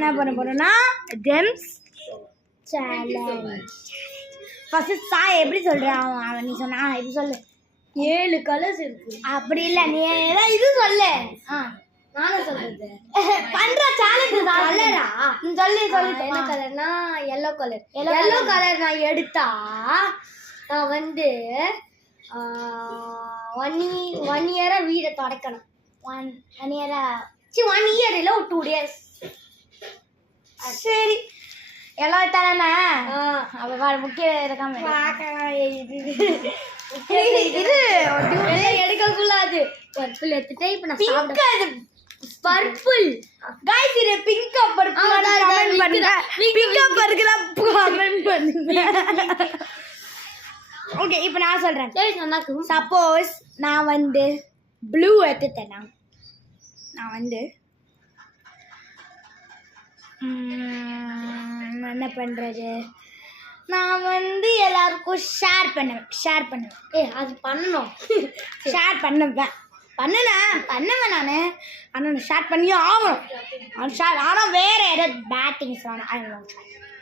என்ன பண்ண போறோம்னா ஜெம்ஸ் சேலஞ்ச். ஃபர்ஸ்ட் சாய் எப்படி சொல்றான் அவன்? நீ சொன்னா எப்படி சொல்லு? 7 கலர்ஸ் இருக்கு. அப்படி இல்ல, நீ ஏதாவது இது சொல்லு. நானே சொல்றது பண்ற சேலஞ்ச் கலரா? நீ சொல்லி என்ன கலர்னா yellow கலர். yellow கலர் நான் எடுத்தா நான் வந்து 1 இயரா வீடை தொடக்கணும். 1 இயரா? 1 இயர் இல்ல, ஒரு 2 days. சரி, எல்லாம் தானே. அவ முக்கிய இருக்காம இது எடுக்க கூடாது. பர்பிள் எடுத்துட்டே இப்ப நான் பிங்க். அது பர்பிள் गाइस, இது பிங்க் பர்பிள் கமெண்ட் பண்ணுங்க. பிங்க் பர்பிள் கமெண்ட் பண்ணுங்க. ஓகே, இப்போ நான் சொல்றேன். சப்போஸ் நான் வந்து ப்ளூ எடுத்துட்டேனா, நான் வந்து என்ன பண்றது? நான் வந்து எல்லாருக்கும் ஷேர் பண்ணுவேன். அது பண்ணணும். ஷேர் பண்ணுவேன் நான் ஷேர் பண்ணியே ஆகணும். ஷேர் ஆனால் வேற ஏதாவது பேட்டிங்ஸ் வேணும்.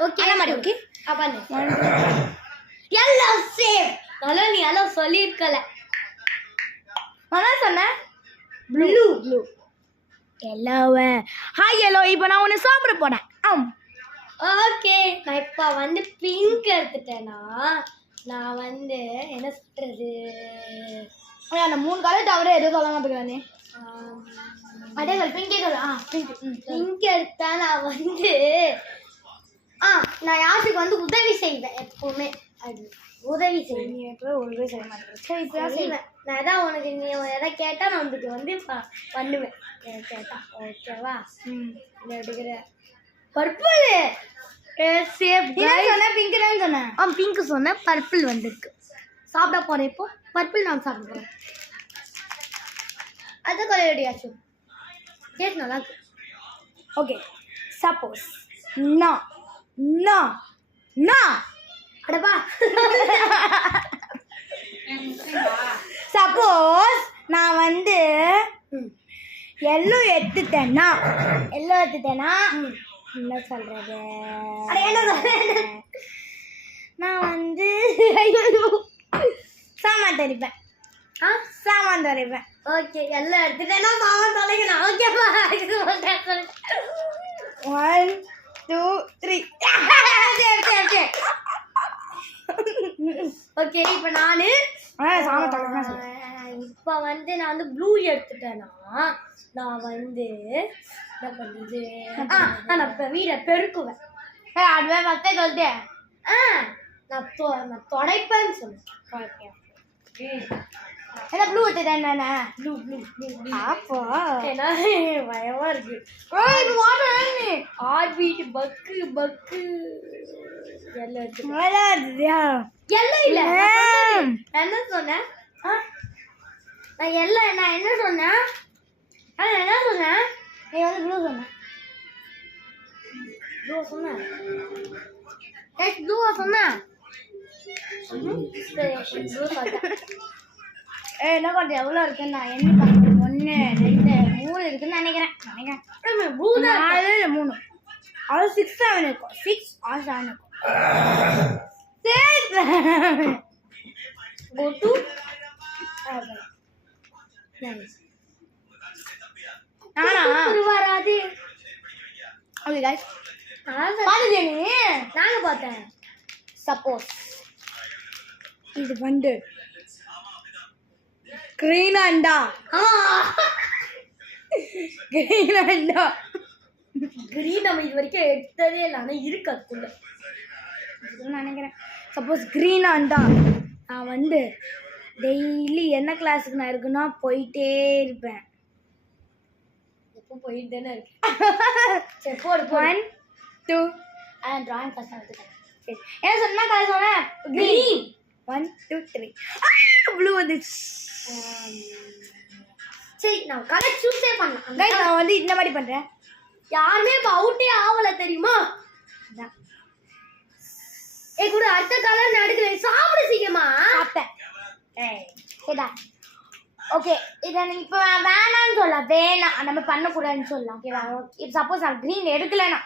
ஓகே, அந்த மாதிரி. ஓகே, பண்ணு. எல்லாம் சேம். நல்லா நீ எல்லாம் சொல்லியிருக்கல. நான் சொன்னேன் ப்ளூ எல்லோவே. Hi yellow. இப்போ நான் ஒன்று சாப்பிட போனேன். ஓகே, நான் இப்போ வந்து பிங்க் எடுத்துட்டேன்னா நான் வந்து என்ன சொல்றது? அந்த 3 கலர் தவிர எதுவும் சொல்ல மாட்டேங்கிறானே. அதே சொல், பிங்கே சொல்லு. பிங்க் எடுத்தா நான் வந்து நான் யாருக்கு வந்து உதவி செய்வேன். எப்பவுமே அது உதவி செய்வேன். நீ எப்போ ஒழுங்கு செய்ய மாட்டேன். சரி, இப்போ செய்வேன். நான் எதாவது உனக்கு நீ எதாவது கேட்டால் நான் உனக்கு வந்து பண்ணுவேன். எனக்கு கேட்டா ஓகேவா? எடுக்கிற பர்பிள் சேஃப். சொன்னேன் பிங்க் தான் சொன்னேன். பிங்க் சொன்னேன். பர்பிள் வந்துருக்கு. சாப்பிட போகிறேன். இப்போ பர்பிள் நான் சாப்பிட போகிறேன். அது கலரடியாச்சும் டேஸ்ட் நல்லா இருக்கு. ஓகே, சப்போஸ் நான் அடப்பா சப்போஸ் நான் வந்து எல்லோ எடுத்துட்டேன்னா என்ன சொல்றது? நான் வந்து சாமான் தெரிப்பேன். ஓகே, எல்லாம் எடுத்துட்டேன்னா சாமான் தொலைக்கணும். ஓகேப்பா. 1 2 3. ஓகே, இப்போ நான் இப்போ வந்து நான் வந்து ப்ளூ எடுத்துட்டேன்னா நான் வந்து என்ன பண்ணுறது? நான் இப்போ வீடை பெருக்குவேன். அதுவே ஃபஸ்ட்டே சொல்லிட்டேன். நான் தொடைப்பேன்னு சொல்லுவேன். என்ன ப்ளூ எடுத்துட்டேன்? ப்ளூ அப்போ ஏன்னா பயமா இருக்கு. ஆர்பீட் பக்கு எல்லாம் இல்ல. என்ன சொன்னேன்? நான் என்ன சொன்னேன்? நீ வந்து ப்ளூ சொன்னேன். என்ன கொஞ்சம் எவ்வளோ இருக்குன்னு நான் எண்ணி பார்க்குறேன். 1 2 3 இருக்குன்னு நினைக்கிறேன். 4 3 அது 6 7 இருக்கும். 6 or 7 இருக்கும். Go to வராது. ஓகே गाइस, நாங்க பார்த்தேன். சப்போஸ் இது வந்து கிரீன் அண்டா. கிரீன் நம்ம இது வரைக்கும் எடுத்ததே இல்லை. ஆனால் இருக்கு அதுக்குள்ள நினைக்கிறேன். சப்போஸ் கிரீன் அண்டா நான் வந்து டெய்லி என்ன கிளாஸுக்கு நான் இருக்குன்னா போயிட்டே இருப்பேன். எப்போ போயிட்டு தானே இருக்கேன். சரி, போடு. 1 2 டிராயிங் கிளாஸ் எடுத்துட்டேன். சரி, என்ன சொன்னா கலர் சொன்னேன்? கிரீன். 1 2 3 ப்ளூ வந்துச்சு. சரி, நான் கலர் சூஸே பண்ணேன். நான் வந்து இந்த மாதிரி பண்றேன். யாருமே இப்போ அவுட்டே ஆகலை தெரியுமா? கூட அடுத்த கலர் நான் எடுக்கிறேன். சாப்பிட சீக்கிரமா. சாப்பிட்டேன். சரிடா. ஓகே இதை நீ இப்போ வேணான்னு சொல்லலாம், வேணாம் நம்ம பண்ணக்கூடாதுன்னு சொல்லலாம். ஓகேவா? இப்போ சப்போஸ் நான் க்ரீன் எடுக்கலைன்னா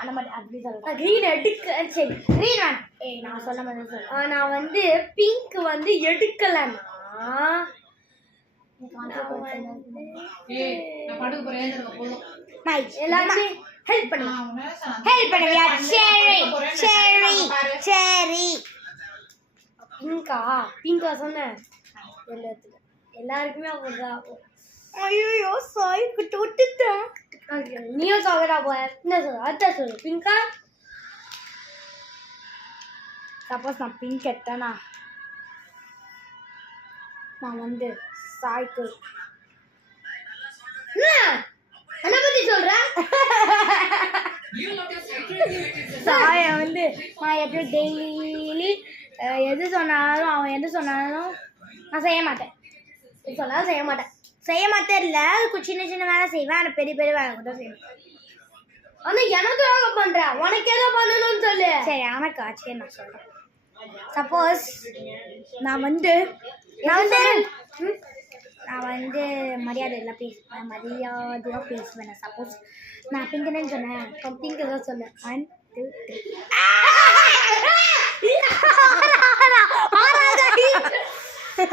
அந்த மாதிரி அப்படி சொல்லலாம். க்ரீன் எடுக்க சரி க்ரீன் வேணாம். நான் சொன்ன மாதிரி சொல்லலாம். நான் வந்து பிங்க் வந்து எடுக்கலன்னா எல்லாருமே ஹெல்ப் பண்ணுவியா? சரி சரி சரி. பிங்கா சொன்னேன் எல்லாருக்குமே அப்படிதான். ஐயோ சாய்க்கு தொட்டுட்டேன். நீயும் சாப்பிடா போய என்ன சொல்லு அதான் சொல்லு பிங்கா. சப்போஸ் நான் பிங்க் எடுத்தேனா நான் வந்து சாய்க்கு என்ன பத்தி சொல்ற? சாய வந்து நான் எப்படி டெய்லி எது சொன்னாலும் அவன் எது சொன்னாலும் நான் செய்ய மாட்டேன். சொன்னாலும் செய்ய மாட்டேன். செய்ய மாட்டேன் இல்லை, சின்ன சின்ன வேலை செய்வேன். ஆனால் பெரிய பெரிய வேலை கூட செய்வேன். ஆனா எனக்காக பண்ற, உனக்கு எதை பண்ணணும்னு சொல்லு. சரி எனக்கு ஆச்சு நான் சொல்றேன். சப்போஸ் நான் வந்து மரியாதை எல்லாம் பேசுவேன், மரியாதையாக பேசுவேன். சப்போஸ் நான் பிங்கன்னு சொன்னேன், பிங்க் தான் சொன்னேன். 1 2 3.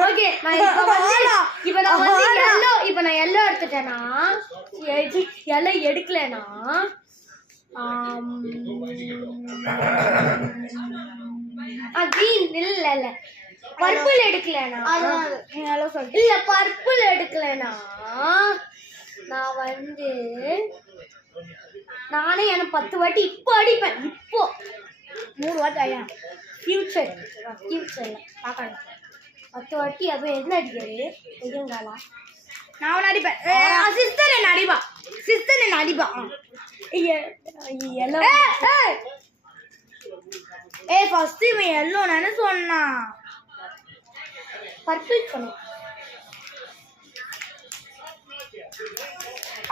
ஓகே நான் இப்போ நான் எல்லோ எடுத்துட்டேன்னா எல்லோ எடுக்கலனா கிரீன் இல்ல பர்பிள் எடுக்கலனா இல்ல பர்பிள் எடுக்கலனா நான் வந்து நானே எனக்கு 10 வாட்டி இப்போ அடிப்பேன். இப்போ 3 வாட்டி அடிப்பேன். ஃபியூச்சர்ல பார்க்கணும் 10 வாட்டி. அப்போ என்ன அடிக்காது ஐயங்காலா நான் அவனை அடிப்பேன். சிஸ்டர் என்ன அடிப்பா, சிஸ்டர் என்ன அடிப்பா. ஃபர்ஸ்ட் இவன் எல்லோ நானே சொன்னான். பர்பிள் சொன்னேன்.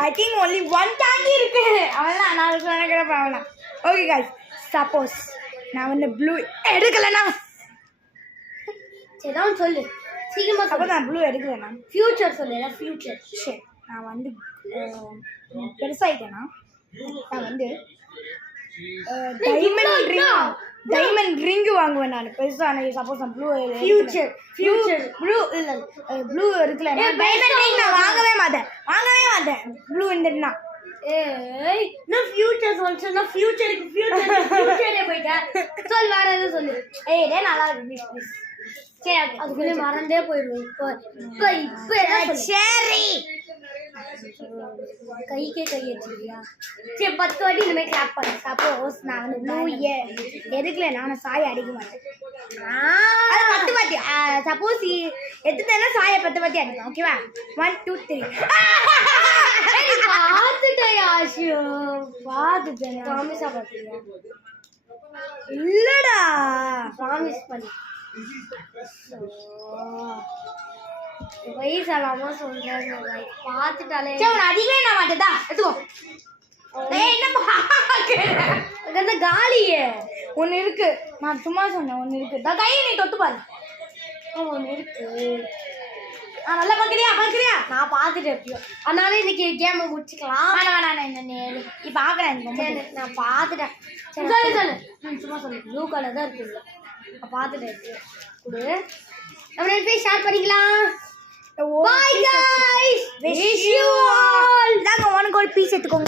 ஐ திங்க் ஒன்லி 1 தாண்டி இருக்கு. அவன்தான் நான் நினைக்கிறப்ப அவனா. ஓகே கைஸ், சப்போஸ் நான் வந்து ப்ளூ எடுக்கலண்ணா சரி தான் சொல்லு சீக்கிரமா. அப்போ நான் ப்ளூ எடுக்கலண்ணா ஃபியூச்சர் சொல்லல. ஃபியூச்சர் சரி நான் வந்து பெருசாகிட்டேன்னா நான் வந்து டைமண்ட் ரிங் வாங்குவேன் நான் பெருசாக. சப்போஸ் நான் ப்ளூ ப்ளூ இருக்குல்ல, டைமண்ட் ரிங் நான் வாங்கவே மாட்டேன் ப்ளூ இருந்துட்டுனா. நான் ஃபியூச்சர் சொல்றேன்னா ஃபியூச்சரே போயிட்டேன். சொல் வேற எதுவும் சொல்லு. இதே நல்லா இருக்கு ப்ளீஸ். சரி அதுக்குள்ளே மறந்தே போயிடுவோம். இப்போ சரி கைக்கே கை வச்சிருக்கியா? சரி 10 வாட்டி இனிமேல் கிளாப் பண்ணு. சப்போஸ் நான் வந்து ப்ளூ எதுக்குல நான் சாயை அடிக்க மாட்டேன். அது 10 வாட்டி. சப்போஸ் எடுத்துட்டேன்னா சாயை 10 வாட்டி அடிப்பேன். ஓகேவா? 1 2 3. பார்த்துட்டேன் ஆஷியோ, பார்த்துட்டேன். ப்ராமிஸா பார்த்துட்டியா? இல்லடா ப்ராமிஸ் பண்ணி வயசாலாமா சொல்றாங்க. பார்த்துட்டாலே அதிகமே நான் மாட்டேதா எடுத்துக்கோ. என்ன காலியே ஒன்று இருக்கு. நான் சும்மா சொன்னேன் ஒன்று இருக்கு. கையை நீ தொட்டு பாரு. ஒன்று இருக்கு. நல்லா பார்க்குறியா? நான் பார்த்துட்டு எப்படியோ. அதனால இன்னைக்கு கேமை முடிச்சுக்கலாம். வேணாம் நீ பார்க்குறேன். நான் பார்த்துட்டேன். சொல்லு சும்மா சொல்லு. ப்ளூ கலர் தான் இருக்குல்ல, நான் பார்த்துட்டேன் எப்படியோ. கொடு, நம்ம 2 பேரும் ஷேர் பண்ணிக்கலாம். Bye guys. Wish you all. உனக்கு ஒரு பீஸ் எடுத்துக்கோங்க.